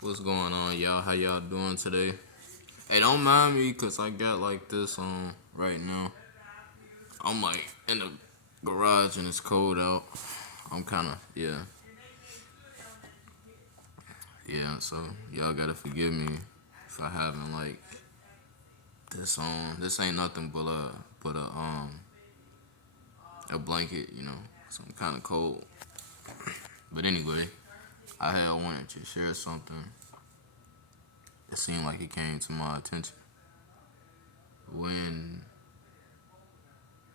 What's going on, y'all? How y'all doing today? Hey, don't mind me, cause I got like this on right now. I'm like in the garage and it's cold out. I'm kind of yeah. So y'all gotta forgive me if I haven't like this on. This ain't nothing but a blanket, So I'm kind of cold. But anyway, I had wanted to share something. It seemed like it came to my attention when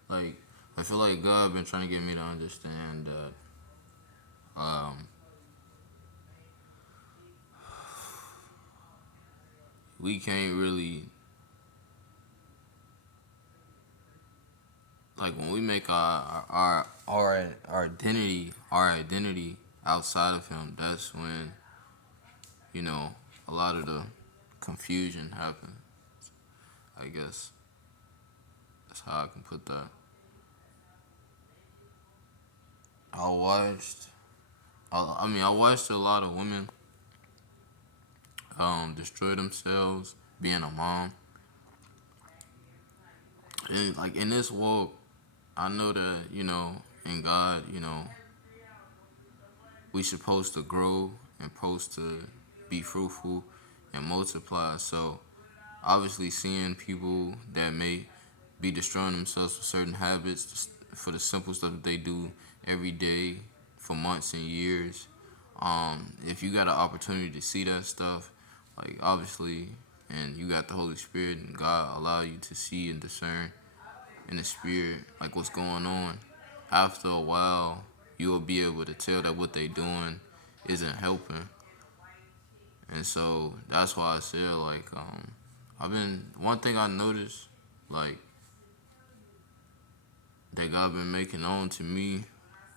like I feel like God been trying to get me to understand that we can't really like when we make our identity outside of Him. That's when you know a lot of the confusion happens. I guess that's how I can put that. I watched. I watched a lot of women destroy themselves being a mom. And like in this walk, I know that in God, we supposed to grow and supposed to be fruitful and multiply. So obviously, seeing people that may be destroying themselves for certain habits, for the simple stuff that they do every day for months and years. If you got an opportunity to see that stuff, like obviously, and you got the Holy Spirit and God allow you to see and discern in the spirit, like what's going on. After a while, you will be able to tell that what they doing isn't helping, and so that's why I said I've been one thing I noticed like that God been making known to me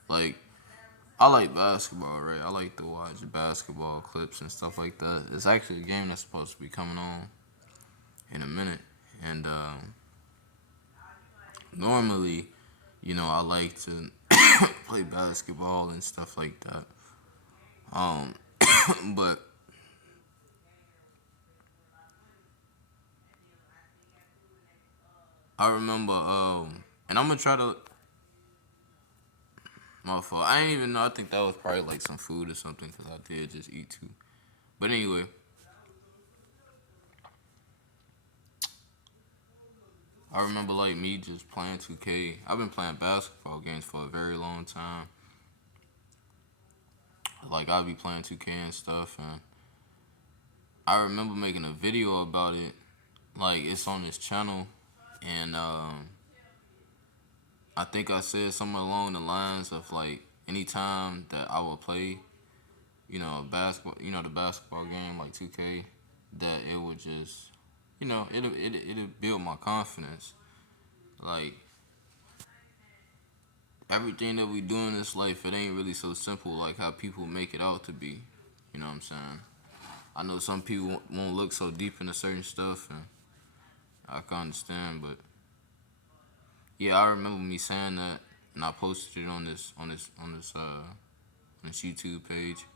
like I like basketball, right? I like to watch basketball clips and stuff like that. It's actually a game that's supposed to be coming on in a minute, and normally, I like to play basketball and stuff like that. Um, but I remember, and I'm gonna try to. My fault. I didn't even know. I think that was probably like some food or something because I did just eat too. But anyway, I remember like me just playing 2K. I've been playing basketball games for a very long time. Like I'd be playing 2K and stuff, and I remember making a video about it. Like it's on this channel, and I think I said something along the lines of like anytime that I would play, basketball, the basketball game like 2K, that it would just, it'll build my confidence. Like everything that we do in this life, it ain't really so simple like how people make it out to be. You know what I'm saying? I know some people won't look so deep into certain stuff, and I can understand, but yeah, I remember me saying that, and I posted it on this YouTube page,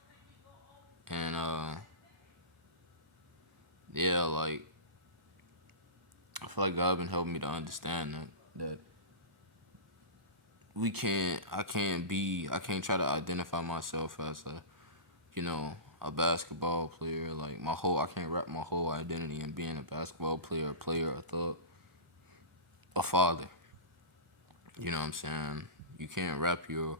and yeah, like I feel like God been helping me to understand that I can't try to identify myself as a basketball player. Like I can't wrap my whole identity in being a basketball player, a thought, a father. You know what I'm saying? You can't wrap your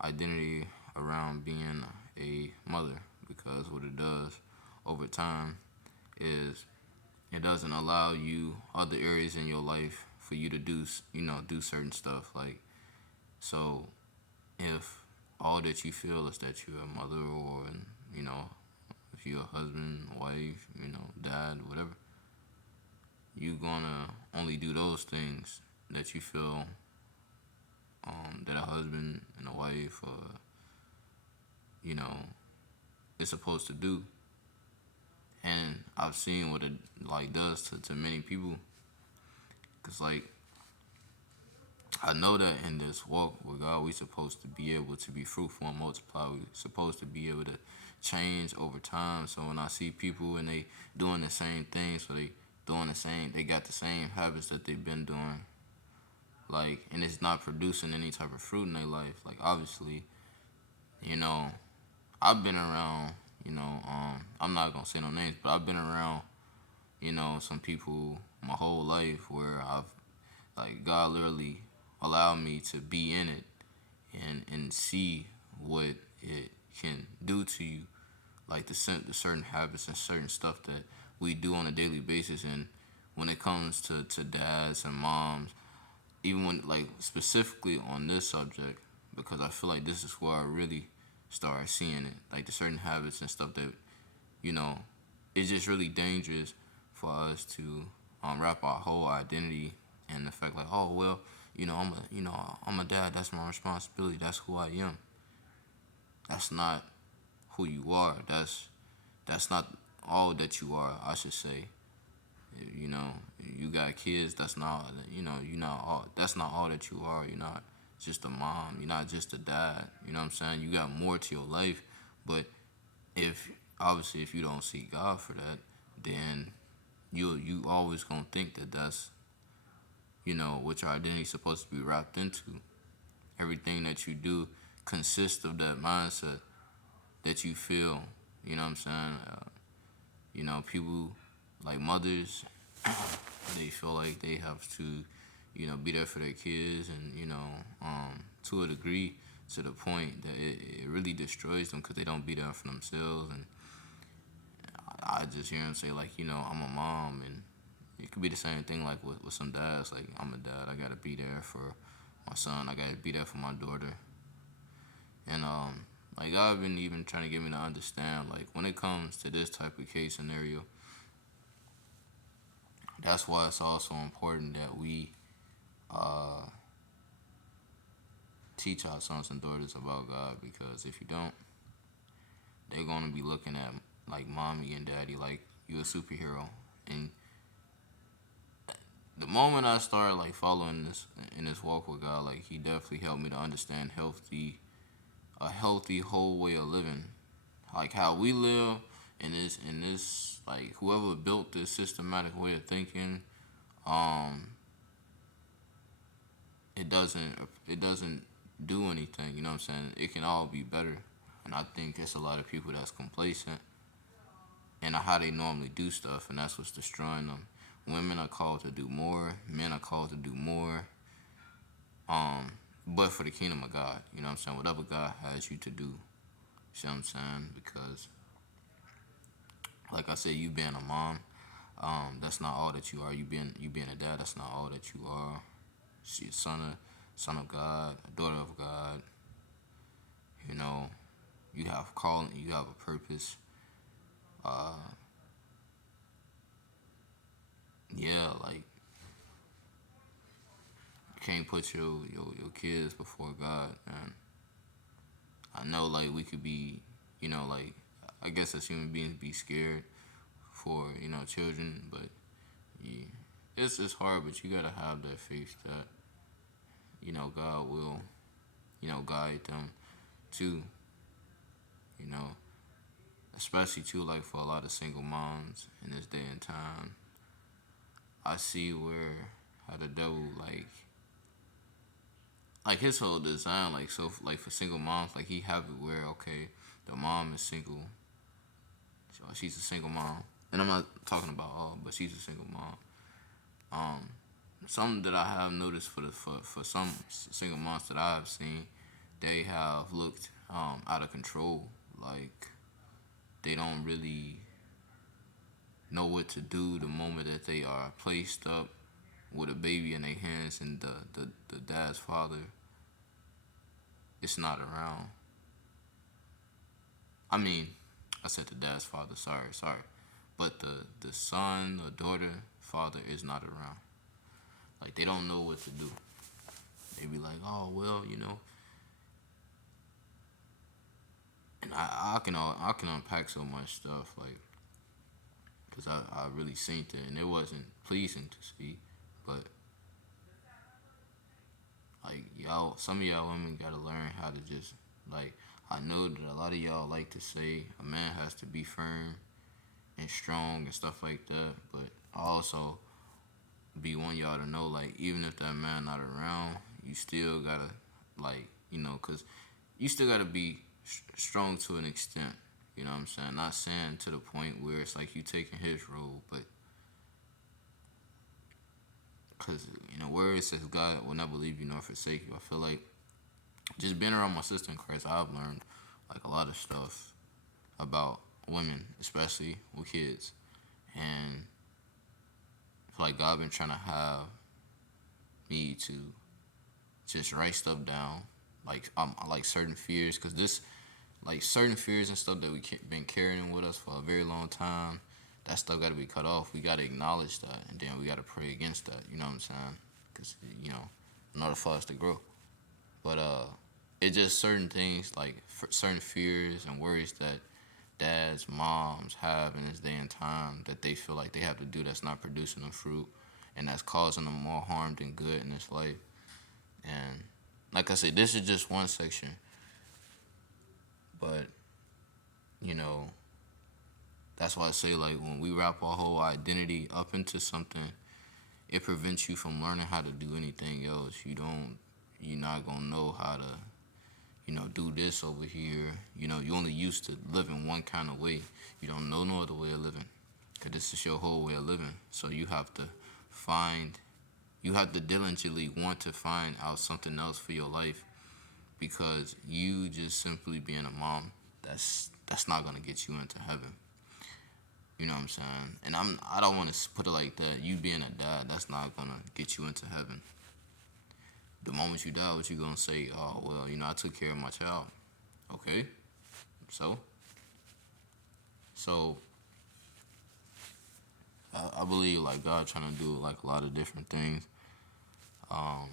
identity around being a mother because what it does over time is it doesn't allow you other areas in your life for you to do certain stuff. Like so, if all that you feel is that you're a mother or you know if you're a husband, wife, dad, whatever, you gonna only do those things that you feel that a husband and a wife you know is supposed to do. And I've seen what it like does to many people. Cause like I know that in this walk with God, we supposed to be able to be fruitful and multiply. We supposed to be able to change over time. So when I see people and they doing the same things, so they got the same habits that they've been doing, like, and it's not producing any type of fruit in their life. Like, obviously, you know, I've been around, I'm not gonna say no names, but I've been around, some people my whole life where God literally allowed me to be in it and see what it can do to you, like the certain habits and certain stuff that we do on a daily basis. And when it comes to dads and moms, even when, like, specifically on this subject, because I feel like this is where I really started seeing it, like the certain habits and stuff that, you know, it's just really dangerous for us to wrap our whole identity in the fact, like, oh well, I'm a dad. That's my responsibility. That's who I am. That's not who you are. That's not all that you are, I should say. You know, you got kids. That's not, you're not all. That's not all that you are. You're not just a mom. You're not just a dad. You know what I'm saying? You got more to your life. But if obviously if you don't see God for that, then you always gonna think that that's, what your identity is supposed to be wrapped into. Everything that you do consists of that mindset that you feel. You know what I'm saying? People like mothers, they feel like they have to, be there for their kids, and to a degree, to the point that it really destroys them because they don't be there for themselves. And I just hear them say, like, I'm a mom, and it could be the same thing like with some dads. Like, I'm a dad, I gotta be there for my son, I gotta be there for my daughter. And like, God been even trying to get me to understand, like, when it comes to this type of case scenario, that's why it's also important that we uh, teach our sons and daughters about God, because if you don't, they're gonna be looking at, like, mommy and daddy like you a superhero. And the moment I started, like, following this in this walk with God, like, He definitely helped me to understand a healthy whole way of living, like how we live in this, like, whoever built this systematic way of thinking, um, it doesn't do anything. You know what I'm saying? It can all be better, and I think it's a lot of people that's complacent in how they normally do stuff, and that's what's destroying them. Women are called to do more. Men are called to do more. Um, but for the kingdom of God, you know what I'm saying? Whatever God has you to do, you see what I'm saying? Because, like I said, you being a mom, that's not all that you are. You being a dad, that's not all that you are. She's a son of God, a daughter of God. You know, you have calling, you have a purpose. Uh, yeah, like, you can't put your kids before God, and I know, like, we could be, like, I guess as human beings be scared for, children, but yeah, it's hard, but you gotta have that faith that, God will, guide them too, you know, especially too, like, for a lot of single moms in this day and time. I see where how the devil, like his whole design, like, so, like, for single moms, like, he have it where, okay, the mom is single, so she's a single mom, and I'm not talking about all, but she's a single mom. Um, Something that I have noticed for some single moms that I have seen, they have looked out of control. Like, they don't really know what to do the moment that they are placed up with a baby in their hands, and the dad's father is not around. I mean, I said the dad's father. Sorry, but the son or daughter father is not around. Like, they don't know what to do. They be like, oh well, and I can unpack so much stuff, like, because I really seen it, and it wasn't pleasing to see, but Like y'all, some of y'all women gotta learn how to just like. I know that a lot of y'all like to say a man has to be firm and strong and stuff like that, but I also be one y'all to know like even if that man not around, you still gotta like cause you still gotta be strong to an extent. You know what I'm saying? Not saying to the point where it's like you taking his role, but because where it says God will never leave you nor forsake you. I feel like just being around my sister in Christ, I've learned like a lot of stuff about women, especially with kids, and I feel like God been trying to have me to just write stuff down, like like certain fears, cause this like certain fears and stuff that we been carrying with us for a very long time. That stuff got to be cut off. We got to acknowledge that, and then we got to pray against that. You know what I'm saying? Cause in order for us to grow. But it's just certain things like certain fears and worries that dads, moms have in this day and time that they feel like they have to do that's not producing them fruit, and that's causing them more harm than good in this life. And like I said, this is just one section, but you know that's why I say like when we wrap our whole identity up into something, it prevents you from learning how to do anything else. You're not gonna know how to do this over here. You only used to living one kind of way. You don't know no other way of living. Because this is your whole way of living. So find, you have to diligently want to find out something else for your life. Because you just simply being a mom, that's not going to get you into heaven. You know what I'm saying? And I don't want to put it like that. You being a dad, that's not going to get you into heaven. The moment you die, what you gonna say? Oh well, I took care of my child. Okay, so so I believe like God trying to do like a lot of different things. I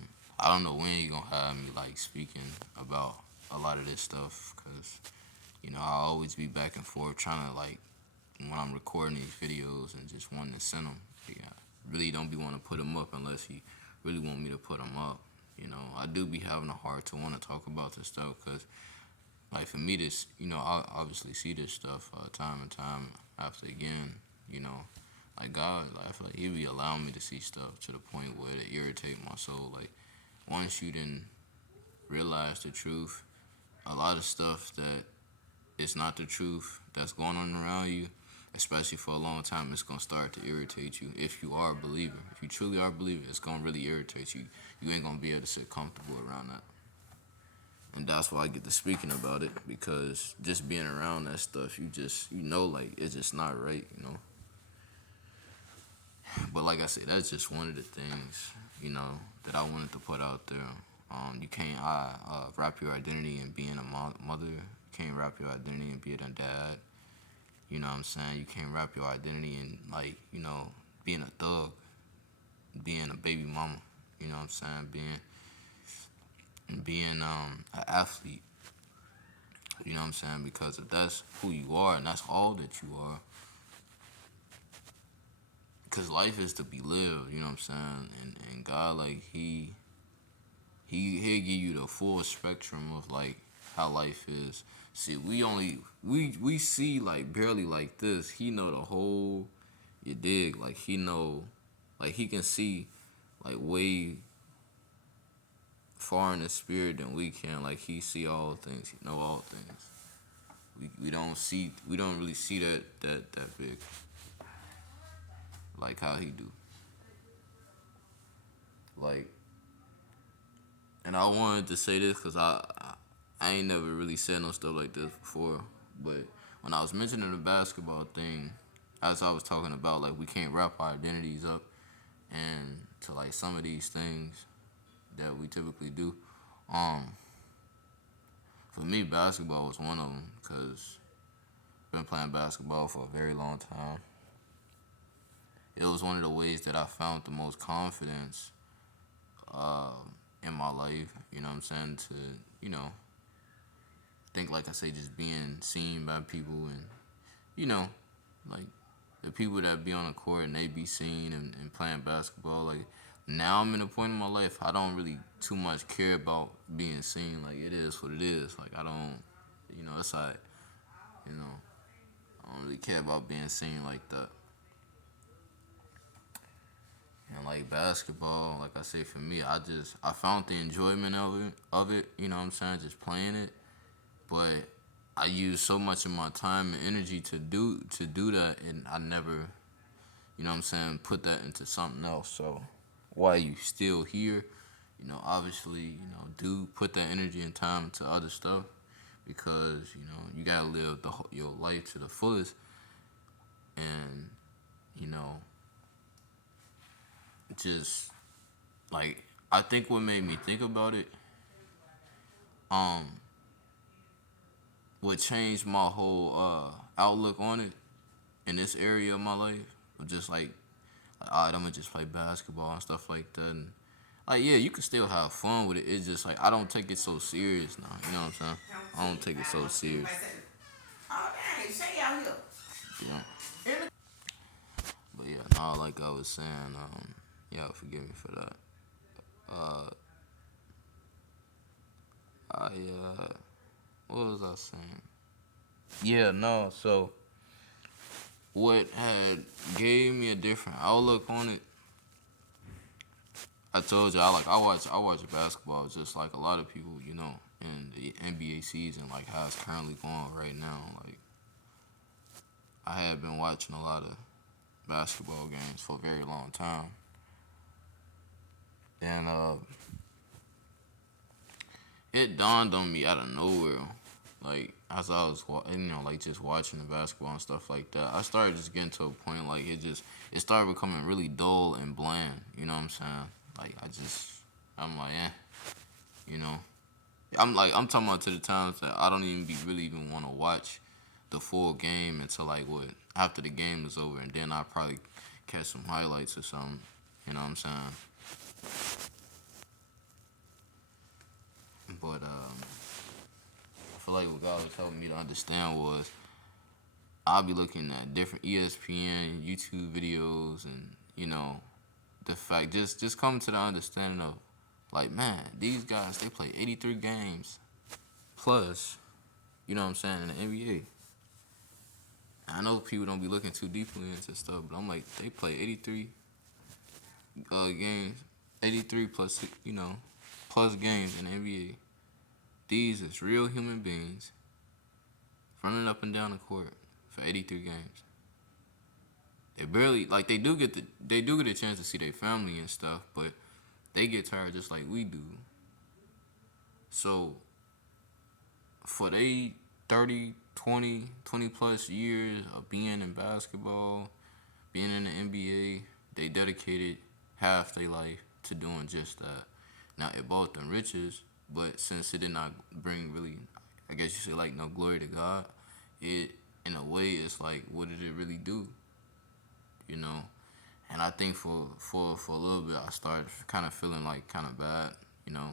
don't know when you gonna have me like speaking about a lot of this stuff because I always be back and forth trying to like when I'm recording these videos and just wanting to send them. Yeah, really don't be wanting to put them up unless you really want me to put them up. I do be having a heart to want to talk about this stuff because, like, for me, this, I obviously see this stuff time and time after again, you know. Like, God, like, I feel like He be allowing me to see stuff to the point where it irritate my soul. Like, once you didn't realize the truth, a lot of stuff that is not the truth that's going on around you, especially for a long time, it's gonna start to irritate you. If you are a believer, if you truly are a believer, it's gonna really irritate you. You ain't gonna be able to sit comfortable around that. And that's why I get to speaking about it because just being around that stuff, like it's just not right. But like I said, that's just one of the things, that I wanted to put out there. You can't wrap your identity in being a mother. You can't wrap your identity in being a dad. You know what I'm saying? You can't wrap your identity in like, being a thug, being a baby mama. You know what I'm saying? Being an athlete. You know what I'm saying? Because if that's who you are and that's all that you are, because life is to be lived. You know what I'm saying? And God, like he'll give you the full spectrum of like how life is. See, we see like barely like this. He know the whole. You dig? Like he know, like he can see, like way far in the spirit than we can. Like he see all things. He know all things. We don't really see that big like how he do. Like, and I wanted to say this because I ain't never really said no stuff like this before. But when I was mentioning the basketball thing, as I was talking about, like we can't wrap our identities up and to like some of these things that we typically do. Um, for me, basketball was one of them because I've been playing basketball for a very long time. It was one of the ways that I found the most confidence uh, in my life. You know what I'm saying? To think like I say, just being seen by people and you know, like the people that be on the court and they be seen and playing basketball, like now I'm in a point in my life I don't really too much care about being seen. Like it is what it is. Like I don't, it's like, you know, I don't really care about being seen like that. And like basketball, like I say, for me, I found the enjoyment of it. You know what I'm saying? Just playing it, but I use so much of my time and energy to do that, and I never, what I'm saying, put that into something else. So while you still here, obviously, do put that energy and time into other stuff because you gotta live your life to the fullest, and you know, just like I think what made me think about it, um, what changed my whole outlook on it in this area of my life was just like, alright, I'm gonna just play basketball and stuff like that. And like, yeah, you can still have fun with it. It's just like I don't take it so serious now. You know what I'm saying? I don't take it so serious. Yeah. But yeah, no, like I was saying, yeah, forgive me for that. Uh, what was I saying? Yeah, no. So what had gave me a different outlook on it, I told you I watch basketball just like a lot of people, in the NBA season, like how it's currently going right now. Like I have been watching a lot of basketball games for a very long time, and it dawned on me out of nowhere, like as I was, like just watching the basketball and stuff like that. I started just getting to a point like it started becoming really dull and bland. You know what I'm saying? Like I'm like, you know. I'm talking about to the times that I don't even really even want to watch the full game until like what after the game is over, and then I probably catch some highlights or something. You know what I'm saying? But I feel like what God was helping me to understand was I'll be looking at different ESPN, YouTube videos, and the fact just coming to the understanding of like, man, these guys they play 83 games plus, you know what I'm saying, in the NBA. I know people don't be looking too deeply into stuff, but I'm like, they play 83 games, 83 plus, plus games in the NBA. These is real human beings running up and down the court for 83 games. They barely like they do get a chance to see their family and stuff, but they get tired just like we do. So for they 30, 20, 20 plus years of being in basketball, being in the NBA, they dedicated half their life to doing just that. Now it brought them riches, but since it did not bring really, I guess you say like no glory to God, it in a way it's like what did it really do? You know? And I think for a little bit I started kind of feeling like kind of bad, you know,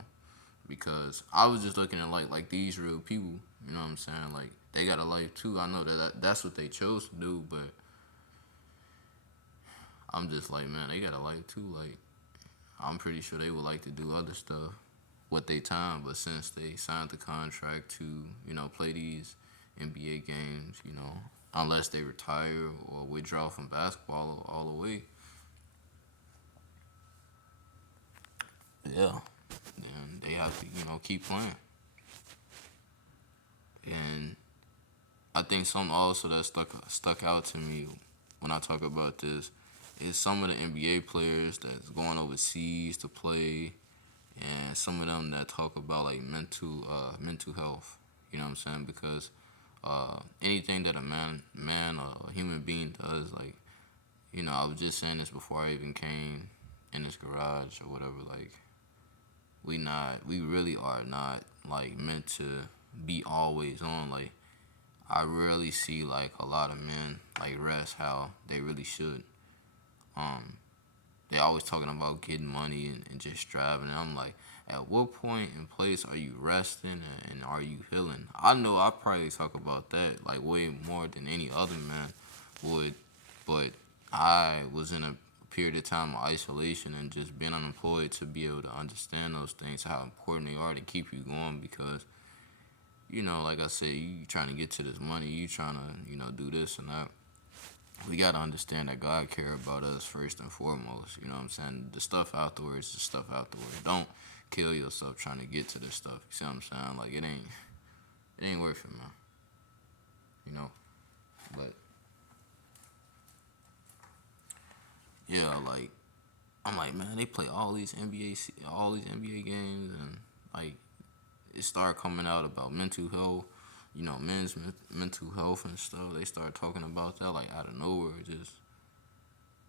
because I was just looking at like these real people, you know what I'm saying? Like they got a life too. I know that's what they chose to do, but I'm just like, man, they got a life too. Like I'm pretty sure they would like to do other stuff with their time, but since they signed the contract to, play these NBA games, unless they retire or withdraw from basketball all the way, yeah, then they have to, keep playing. And I think something also that stuck out to me when I talk about this is some of the NBA players that's going overseas to play, and some of them that talk about like mental health. You know what I'm saying? Because anything that a man or a human being does, like I was just saying this before I even came in this garage or whatever. Like we really are not like meant to be always on. Like I rarely see like a lot of men like rest how they really should. Um, they always talking about getting money and just striving. And I'm like, at what point in place are you resting and are you healing? I know I probably talk about that like way more than any other man would, but I was in a period of time of isolation and just being unemployed to be able to understand those things, how important they are to keep you going because, like I said, you trying to get to this money, you trying to, do this and that. We got to understand that God care about us first and foremost. You know what I'm saying? The stuff afterwards, the stuff afterwards. Don't kill yourself trying to get to this stuff. You see what I'm saying? Like, it ain't worth it, man. But yeah, like I'm like, man, they play all these NBA games, and like it started coming out about mental health, men's mental health and stuff. They started talking about that like out of nowhere, just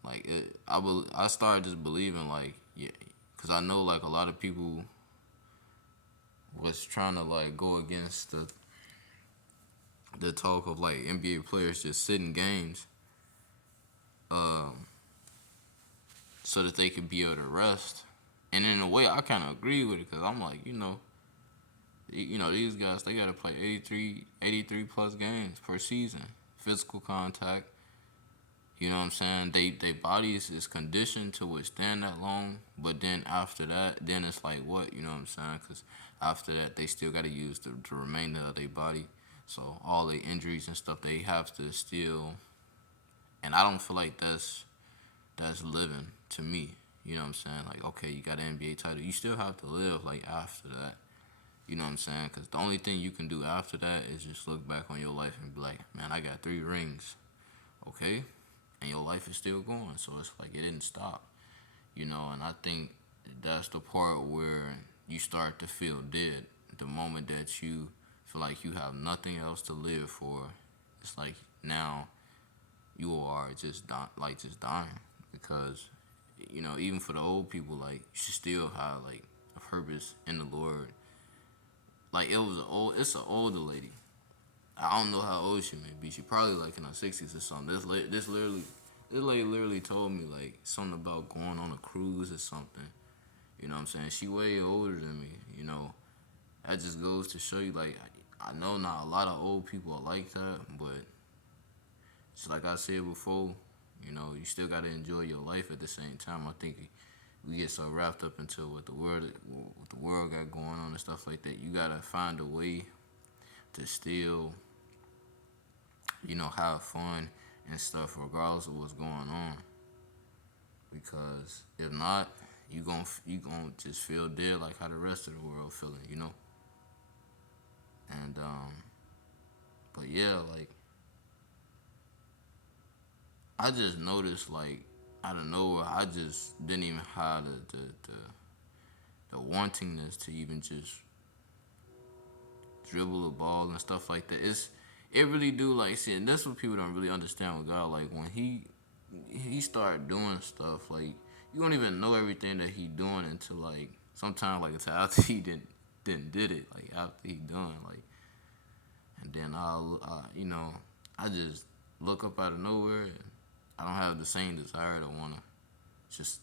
like it. I started just believing like yeah, cause I know like a lot of people was trying to like go against the talk of like NBA players just sitting games, um, so that they could be able to rest. And in a way, I kind of agree with it because I'm like, these guys they gotta play 83 plus games per season, physical contact. You know what I'm saying? They bodies is conditioned to withstand that long, but then after that, then it's like what? You know what I'm saying? Because after that, they still got to use the remainder of their body. So all the injuries and stuff, they have to still. And I don't feel like that's living to me. You know what I'm saying? Like, okay, you got an NBA title. You still have to live, like, after that. You know what I'm saying? Because the only thing you can do after that is just look back on your life and be like, man, I got 3 rings. Okay? And your life is still going. So it's like it didn't stop. And I think that's the part where you start to feel dead. The moment that you feel like you have nothing else to live for, it's like now you are just dying because even for the old people, like you should still have like a purpose in the Lord. Like it's an older lady. I don't know how old she may be. She probably like in her 60s or something. This lady literally told me like something about going on a cruise or something. You know what I'm saying? She way older than me. That just goes to show you like I know not a lot of old people are like that, but just like I said before, you still gotta enjoy your life at the same time. I think we get so wrapped up into what the world got going on and stuff like that. You gotta find a way to still, have fun and stuff regardless of what's going on. Because if not, you gon' just feel dead like how the rest of the world feeling. And but yeah, like I just noticed like out of nowhere, I just didn't even have the wantingness to even just dribble the ball and stuff like that. It really do like see, and that's what people don't really understand with God. Like when he started doing stuff, like you don't even know everything that he doing until like sometimes like until after he didn't did it, like after he done like, and then I just look up out of nowhere and I don't have the same desire to wanna just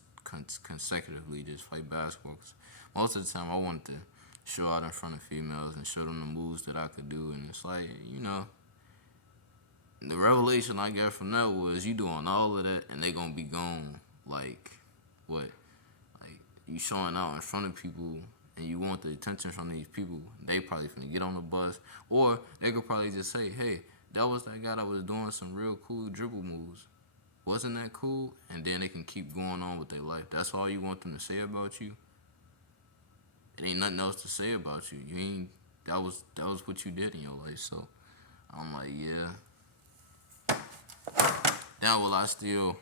consecutively just play basketball. 'Cause most of the time I want to show out in front of females and show them the moves that I could do, and it's like the revelation I got from that was you doing all of that and they gonna be gone like what? Like you showing out in front of people and you want the attention from these people, they probably finna get on the bus. Or they could probably just say, hey, that was that guy that was doing some real cool dribble moves. Wasn't that cool? And then they can keep going on with their life. That's all you want them to say about you. It ain't nothing else to say about you. You ain't that was what you did in your life. So I'm like, yeah. Now will I still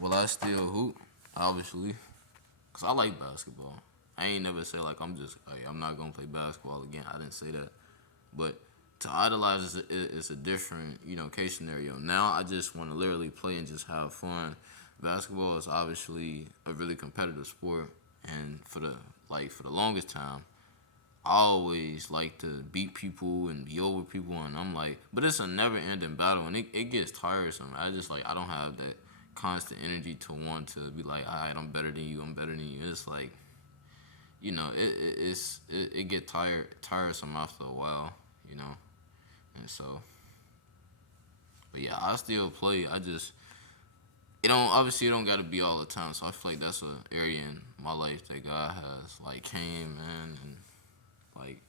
hoop? Obviously, cause I like basketball. I ain't never say like I'm not gonna play basketball again. I didn't say that, but to idolize is a different case scenario. Now I just want to literally play and just have fun. Basketball is obviously a really competitive sport, and for the longest time, I always like to beat people and be over people, and I'm like, but it's a never ending battle, and it gets tiresome. I don't have that constant energy to want to be like, all right, I'm better than you, I'm better than you. It's like, it get tiresome after a while, and so, but yeah, I still play. I just it don't gotta be all the time. So I feel like that's an area in my life that God has like came in and like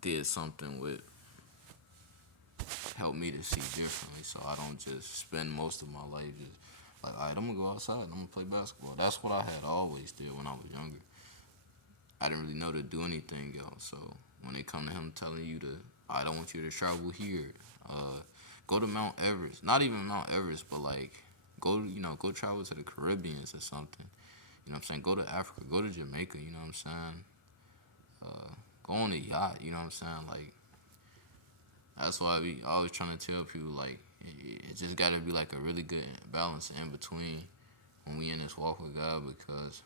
did something with helped me to see differently. So I don't just spend most of my life just like, all right, I'm gonna go outside, I'm gonna play basketball. That's what I had always did when I was younger. I didn't really know to do anything else. So when they come to him telling you to, I don't want you to travel here, go to Mount Everest. Not even Mount Everest, but like go travel to the Caribbeans or something. You know what I'm saying? Go to Africa, go to Jamaica. You know what I'm saying? Go on a yacht. You know what I'm saying? Like that's why I be always trying to tell people like it just got to be like a really good balance in between when we in this walk with God because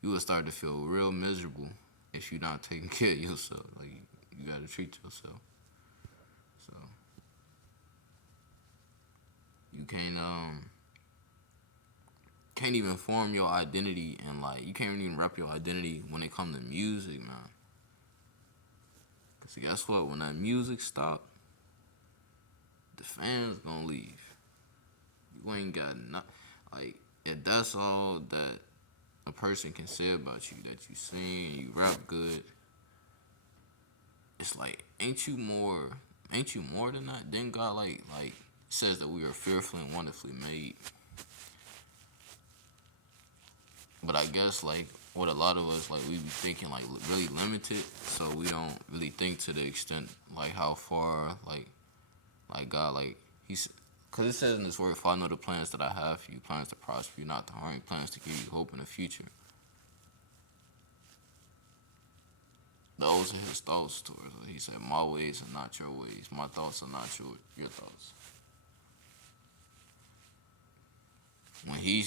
you will start to feel real miserable if you're not taking care of yourself. Like you gotta treat yourself. So you can't even form your identity and like you can't even rep your identity when it comes to music, man. Cause guess what? When that music stop, the fans gonna leave. You ain't got nothing. Like if that's all that a person can say about you, that you sing and you rap good, it's like ain't you more than that? Then God like says that we are fearfully and wonderfully made. But I guess like what a lot of us like we be thinking like really limited, so we don't really think to the extent like how far like God like he's because it says in this word, if I know the plans that I have for you, plans to prosper you, not to harm you, plans to give you hope in the future. Those are his thoughts towards us. He said, my ways are not your ways. My thoughts are not your thoughts. When he